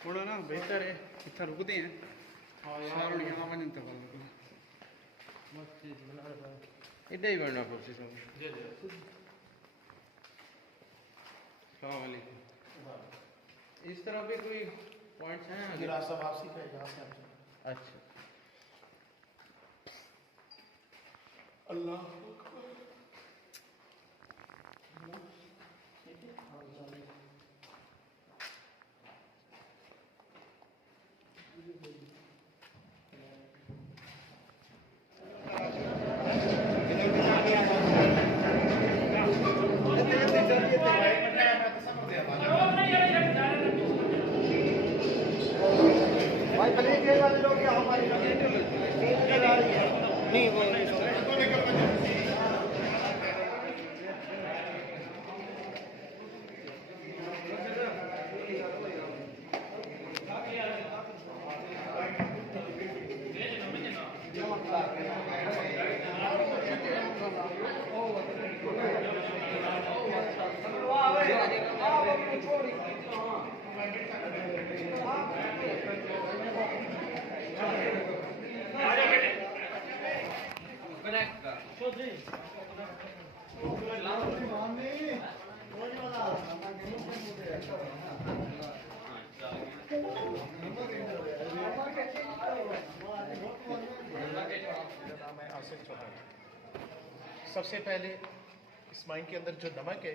थोड़ा ना बेहतर है, इतना रुकते हैं इतना ही बनना पड़ता है। इस तरह पे कोई पॉइंट्स हैं? रास्ता वापसी का है यहाँ से। अच्छा, अल्लाह सबसे पहले इस माइन के अंदर जो नमक है,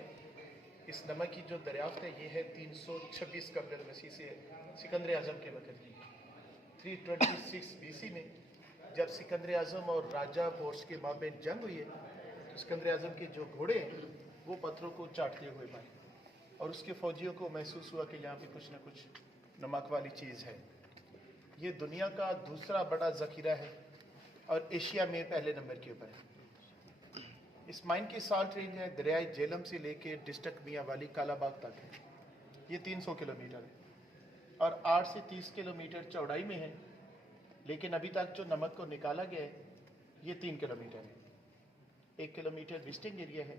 इस नमक की जो दरियाफ्त है ये है 326 कबल मसीह से सिकंदर आजम के वक़्त की। 326 BC में जब सिकंदर आजम और राजा पोर्स के माबेन जंग हुई है तो सिकंदर आजम के जो घोड़े हैं वो पत्थरों को चाटते हुए पाए और उसके फौजियों को महसूस हुआ कि यहाँ पे कुछ ना कुछ नमक वाली चीज़ है। ये दुनिया का दूसरा बड़ा ज़ख़ीरा है और एशिया में पहले नंबर के ऊपर है। इस माइन की साल्ट रेंज है दरियाई झेलम से लेके डिस्ट्रिक्ट मियाँ वाली कालाबाग तक है। ये 300 किलोमीटर है और 8 से 30 किलोमीटर चौड़ाई में है, लेकिन अभी तक जो नमक को निकाला गया है ये 3 किलोमीटर है। 1 किलोमीटर विजिटिंग एरिया है,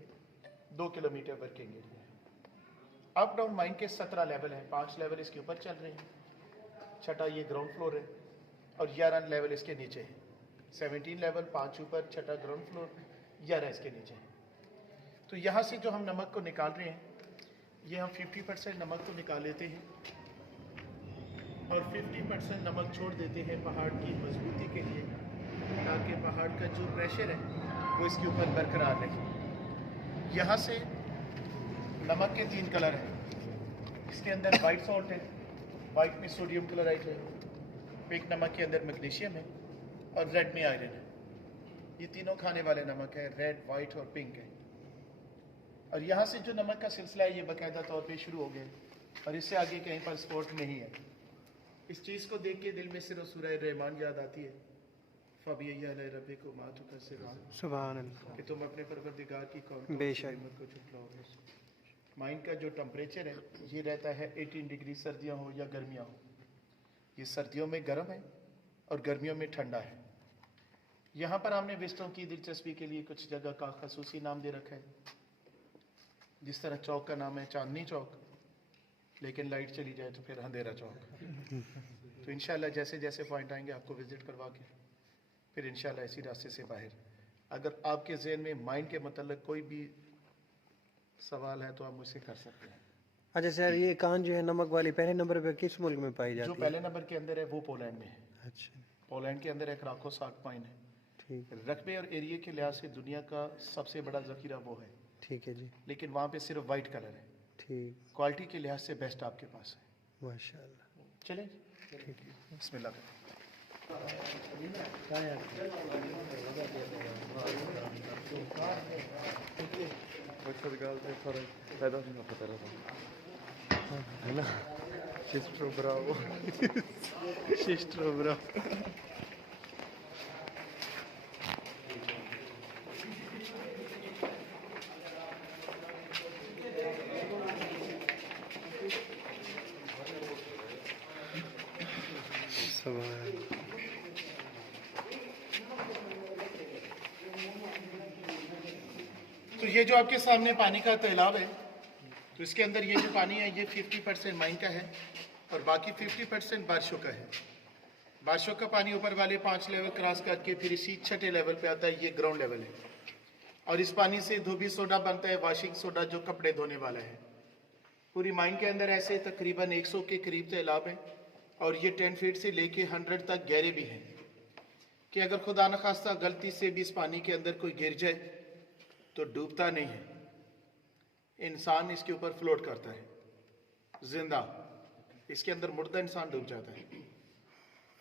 2 किलोमीटर वर्किंग एरिया है। अप डाउन माइन के 17 लेवल हैं, 5 लेवल इसके ऊपर चल रहे हैं, छठा ये ग्राउंड फ्लोर है और 11 लेवल इसके नीचे है। 17 लेवल, 5 ऊपर, छठा ग्राउंड फ्लोर, 11 इसके नीचे है। तो यहाँ से जो हम नमक को निकाल रहे हैं ये हम 50% नमक को निकाल लेते हैं और 50% नमक छोड़ देते हैं पहाड़ की मजबूती के लिए, ताकि पहाड़ का जो प्रेशर है वो इसके ऊपर बरकरार रहे। यहाँ से नमक के 3 कलर हैं। इसके अंदर वाइट सॉल्ट है, वाइट में सोडियम क्लोराइड है, पिंक नमक के अंदर मैग्नीशियम है और रेड में आयरन है। ये तीनों खाने वाले नमक है, रेड, वाइट और पिंक है। और यहाँ से जो नमक का सिलसिला है ये बाकायदा तौर पे शुरू हो गया और इससे आगे कहीं पर स्पॉट नहीं है। इस चीज़ को देख के दिल में सिर्फ सूरह रहमान याद आती है, सुभान अल्लाह, कि तुम अपने परवरदिगार की कौन बेशक को झुटलाओगे। माइन का जो टेम्परेचर है ये रहता है 18 डिग्री, सर्दियाँ हो या गर्मियाँ हो। ये सर्दियों में गर्म है और गर्मियों में ठंडा है। यहाँ पर हमने विजिटरों की दिलचस्पी के लिए कुछ जगह का खसूसी नाम दे रखा है, जिस तरह चौक का नाम है चांदनी चौक, लेकिन लाइट चली जाए तो फिर अंधेरा चौक। तो इंशाल्लाह जैसे जैसे पॉइंट आएंगे आपको विजिट करवा के फिर इंशाल्लाह इसी रास्ते से बाहर। अगर आपके जहन में माइंड के मतलब कोई भी सवाल है तो आप मुझसे कर सकते हैं। अच्छा सर, ये कान जो है नमक वाली पहले नंबर पे किस मुल्क में पाई जाती जो है? पहले नंबर के अंदर है वो पोलैंड में है। अच्छा, पोलैंड के अंदर एक राको साग माइन है ठीक रकबे और एरिया के लिहाज से दुनिया का सबसे बड़ा जखीरा वो है, ठीक है जी, लेकिन वहाँ पे सिर्फ वाइट कलर है। ठीक, क्वालिटी के लिहाज से बेस्ट आपके पास है। माशाल्लाह। चलें, ठीक है। बिस्मिल्लाह करें। है ना, Sistro bravo. Sister bro. तो ये जो आपके सामने पानी का तालाब है, तो इसके अंदर ये जो पानी है ये 50% माइन का है और बाकी 50% बारिशों का है। बारिशों का पानी ऊपर वाले 5 लेवल क्रॉस करके फिर इसी छठे लेवल पे आता है, ये ग्राउंड लेवल है। और इस पानी से धोबी सोडा बनता है, वॉशिंग सोडा जो कपड़े धोने वाला है। पूरी माइन के अंदर ऐसे तकरीबन 100 के करीब तालाब है और ये 10 फीट से लेके 100 तक गहरे भी हैं कि अगर खुदा न खास्ता गलती से भी इस पानी के अंदर कोई गिर जाए तो डूबता नहीं है, इंसान इसके ऊपर फ्लोट करता है जिंदा। इसके अंदर मुर्दा इंसान डूब जाता है।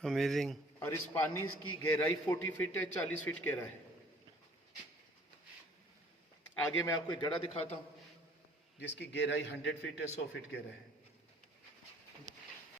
अमेजिंग। और इस पानी की गहराई 40 फीट है, 40 फीट गहरा है। आगे मैं आपको एक गड्ढा दिखाता हूँ जिसकी गहराई 100 फीट है, 100 फीट गहरा है।